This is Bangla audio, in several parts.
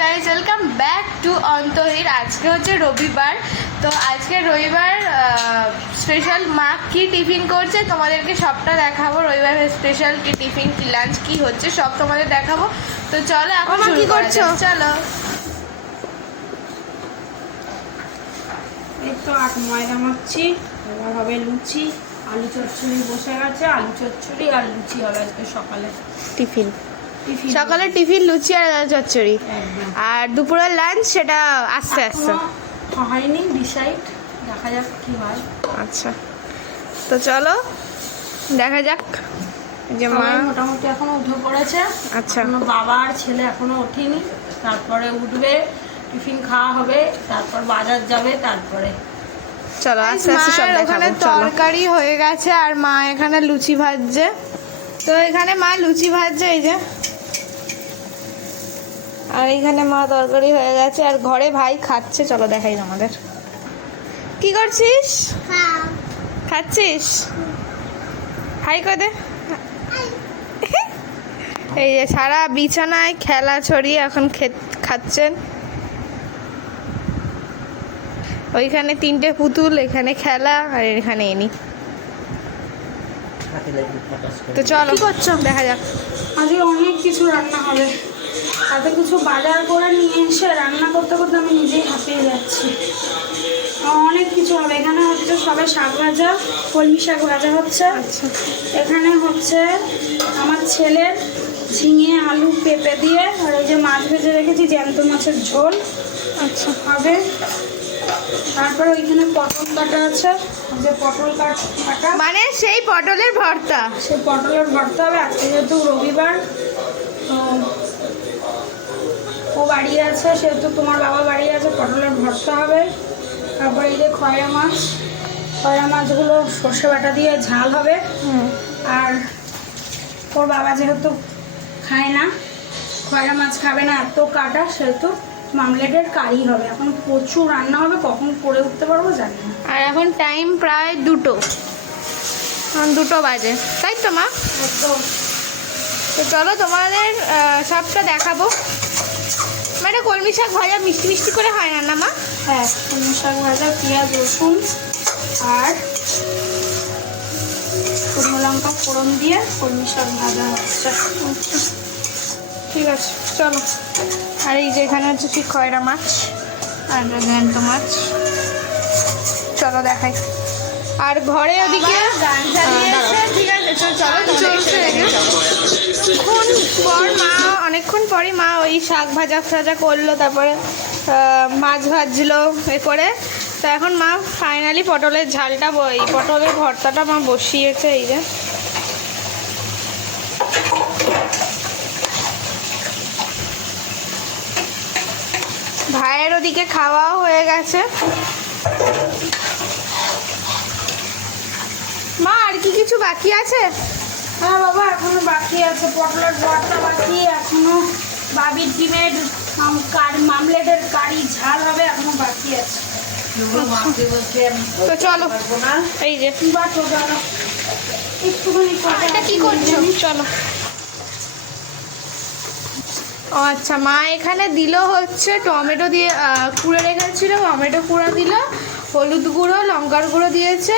গাইজ, ওয়েলকাম ব্যাক টু অন্তহীর। আজকে হচ্ছে রবিবার, তো আজকে রবিবার স্পেশাল মা কি টিফিন করছে তোমাদেরকে সবটা দেখাবো। রবিবার স্পেশাল কি টিফিন, কি লাঞ্চ, কি হচ্ছে সব তোমাদের দেখাবো। তো চলো এখন কি করছো, চলো। এই তো ময়দা মাখছি, এবার হবে লুচি। আলু চচ্চড়ি বসে গেছে, আলু চচ্চড়ি আর লুচি হবে আজকে সকালে টিফিন, সকালে টিফিন লুচি আর আলু চচ্চড়ি। আর দুপুরের লাঞ্চ সেটা আস্তে আস্তে হয়নি ডিসাইড, দেখা যাক কি হয়। আচ্ছা, তো চলো দেখা যাক। যে মা মোটামুটি এখনো উঠে পড়েছে। আচ্ছা, এখনো বাবা আর ছেলে এখনো ওঠেনি, তারপরে উঠবে, টিফিন খাওয়া হবে, তারপর বাজার যাবে, তারপরে চলো আস্তে আস্তে সব দেখাবো। ওখানে তরকারি হয়ে গেছে আর মা এখানে লুচি ভাজছে। তো এখানে মা লুচি ভাজছে, এই যে, আর এখানে মা তরকারি হয়ে গেছে আর ঘরে ভাই খাচ্ছে। চলো দেখাই আমাদের। কি করছিস? খাচ্ছিস? হাই করে দে। এই যে সারা বিছানায় খেলা ছড়িয়ে এখন খাচ্ছেন। ওইখানে 3টে পুতুল, এখানে খেলা, আর এখানে এনি। তো চলো কি করছো দেখা যাক। আজকে অনেক কিছু রান্না হবে, এত কিছু বাজার করে নিয়ে এসে রান্না করতে করতে আমি নিজেই হাঁপিয়ে যাচ্ছি। অনেক কিছু হবে। এখানে হচ্ছে সবে শাক ভাজা, কলমি শাক ভাজা হচ্ছে। আচ্ছা, এখানে হচ্ছে আমার ছেলের ঝিঙে আলু পেঁপে দিয়ে, আর ওই যে মাছ ভেজে রেখেছি জ্যান্ত মাছের ঝোল। আচ্ছা, হবে। তারপরে ওইখানে পটল কাটা আছে, যে পটল কাটা মানে সেই পটলের ভর্তা। সেই পটলের ভর্তা হবে। আজকে যেহেতু রবিবার, তো ও বাড়ি আছে, সেহেতু তোমার বাবা বাড়ি আছে, পটলের ভর্তা হবে। তারপরে এই যে খয়রা মাছগুলো সর্ষে বাটা দিয়ে ঝাল হবে। আর ওর বাবা যেহেতু খায় না, খয়রা মাছ খাবে না, এত কাটা, সেহেতু মামলেটের কারি হবে। এখন প্রচুর রান্না হবে, কখন করে উঠতে পারবো জানি না। আর এখন টাইম প্রায় 2টো, এখন 2টো বাজে, তাই তো মা? একদম। তো চলো তোমাদের সবটা দেখাবো। মানে কলমি শাক ভাজা মিষ্টি মিষ্টি করে হয় না, না মা? হ্যাঁ, কলমি শাক ভাজা, পেঁয়াজ রসুন আর শুকনো লঙ্কা ফোড়ন দিয়ে কলমি শাক ভাজা হচ্ছে। ঠিক আছে চলো। আর এই যে এখানে হচ্ছে ঠিক খয়রা মাছ আর জ্যান্ত মাছ। চলো দেখাই। আর ঘরে ওদিকে ঠিক আছে, চলো চলছে। অনেকক্ষণ পরই মা ওই শাক ভাজা করলো, তারপরে মাছ ভাজলো এ করে। তো এখন মা ফাইনালি পটলের ঝালটা, এই পটলের ভর্তাটা মা বসিয়েছে। এই যে ভাইয়ের ওদিকে খাওয়াও হয়ে গেছে। মা আর কি কিছু বাকি আছে? হ্যাঁ বাবা, এখনো বাকি আছে, পটলের ভর্তা বাকি, এখনো বাবির ডিমের মামলেটের কারি ঝাল হবে, এখনো বাকি আছে। তো চলো, এই যে একটুখানি এটা কি করছো, চলো। ও আচ্ছা, মা এখানে দিল হচ্ছে টমেটো দিয়ে কুড়ে রেখেছিল, টমেটো কুড়া দিল, হলুদ গুঁড়ো, লঙ্কার গুঁড়ো দিয়েছে,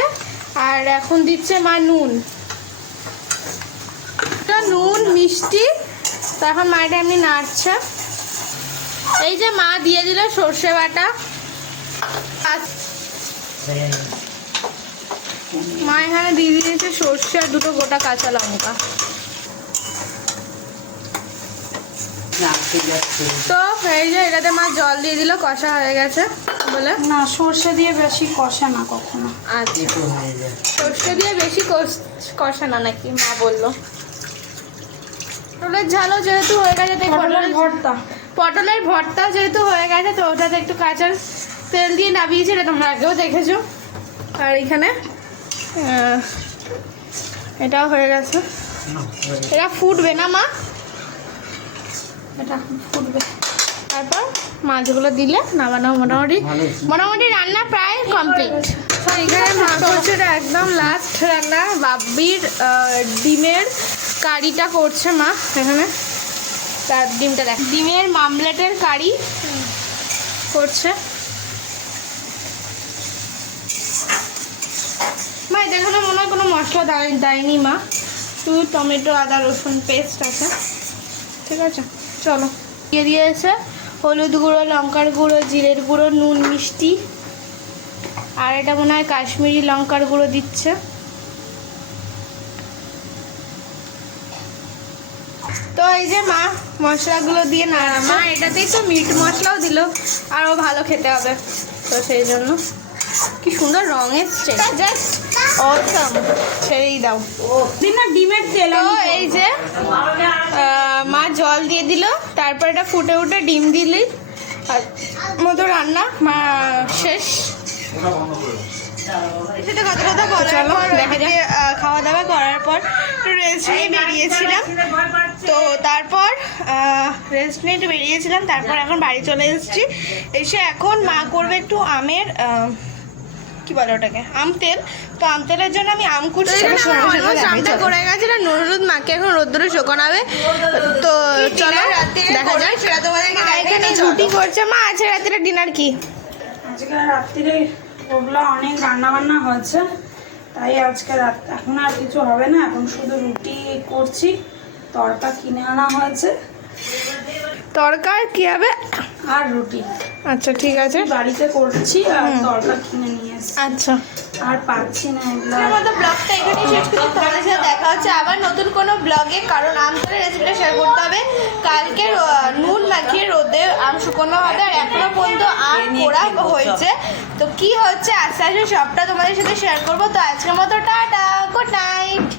আর এখন দিচ্ছে মা নুন, মিষ্টি। তো এখন মা এটা এমনি নাড়ছে। এই যে মা দিয়ে দিল সর্ষে বাটা। মা এখানে দিয়ে দিয়েছে সর্ষে আর 2টো গোটা কাঁচা লঙ্কা। তো এই যে এটাতে মা জল দিয়ে দিল, কষা হয়ে গেছে বলে। না, সর্ষে দিয়ে বেশি কষে না কখনো। আচ্ছা, সর্ষে দিয়ে বেশি কষা না নাকি মা বললো। পটলের ঝালও যেহেতু হয়ে গেছে, পটলের ভর্তা যেহেতু হয়ে গেছে, তো ওটাতে একটু কাঁচা তেল দিয়ে নামিয়েছে, এটা তোমরা আগেও দেখেছো। আর এখানে এটাও হয়ে গেছে। এটা ফুটবে না মা? এটা ফুটবে। তারপর মাছগুলো দিলে নামানো মোটামুটি রান্না প্রায় কমপ্লিট। এখানে মাছ হচ্ছে, এটা একদম লাস্ট রান্না। বাবির ডিমের কারিটা করছে মা এখানে। তার ডিমটা দেখ, ডিমের মামলেটের কারি করছে। মা এখানে মনে হয় কোনো মশলা দেয়নি মা, শুধু টমেটো আদা রসুন পেস্ট আছে। ঠিক আছে চলো, দিয়ে দিয়েছে হলুদ গুঁড়ো, লঙ্কার গুঁড়ো, জিরের গুঁড়ো, নুন, মিষ্টি, আর এটা মনে হয় কাশ্মীরি লঙ্কার গুঁড়ো দিচ্ছে। তো এই যে মা মশলাগুলো দিয়ে মা এটাতেই তো মিট মশলাও দিল, আরও ভালো খেতে হবে, তো সেই জন্য। কি সুন্দর রং এসছে, জাস্ট অসম। ছেড়েই দাও না ডিমের তেল। তো এই যে মা জল দিয়ে দিল, তারপর এটা ফুটে উঠে ডিম দিলি আর মতো রান্না মা শেষ। সেটা কথা কথা বলার পর খাওয়া দাওয়া করার পর একটু রেস্ট নিয়ে বেরিয়েছিলাম। তো তারপর রেস্ট নিয়ে একটু বেরিয়েছিলাম, তারপর এখন বাড়ি চলে এসেছি। এসে এখন মা করবে একটু আমের কি বলে ওটাকে, আম তেল। তো আম তেলের জন্য আমি আম কুচি আমটা করে গেছে না, নুন হলুদ মাকে এখন রোদ্দুরে শোকানাবে। তো চলো দেখা যায় সেটা তোমাদেরকে। এখানে রুটি করছে মা। আছে রাত্রে ডিনার কি? আজকে রাত্রিরে ওগুলো অনেক রান্না বান্না হয়েছে, তাই আজকে এখন আর কিছু হবে না, এখন শুধু রুটি করছি। তড়কা কিনে আনা হয়েছে, তরকা কি হবে? আর রুটি। আচ্ছা ঠিক আছে, বাড়িতে করছি আর তড়কা কিনে নিয়ে এসেছি। আচ্ছা আর পাচ্ছি না এগুলো। আমাদের ব্লগটা এখানেই শেষ করছি। তোমাদের সাথে দেখা হচ্ছে আবার নতুন কোনো ব্লগে, কারণ আম তেলের রেসিপিটা শেয়ার করতে হবে। কালকে নুন মাখিয়ে রোদে আম শুকনো হবে, আর এখনো পর্যন্ত আম পোড়া হয়েছে। তো কি হচ্ছে আস্তে আস্তে সবটা তোমাদের সাথে শেয়ার করবো। তো আজকের মতো টাটা, গুড নাইট।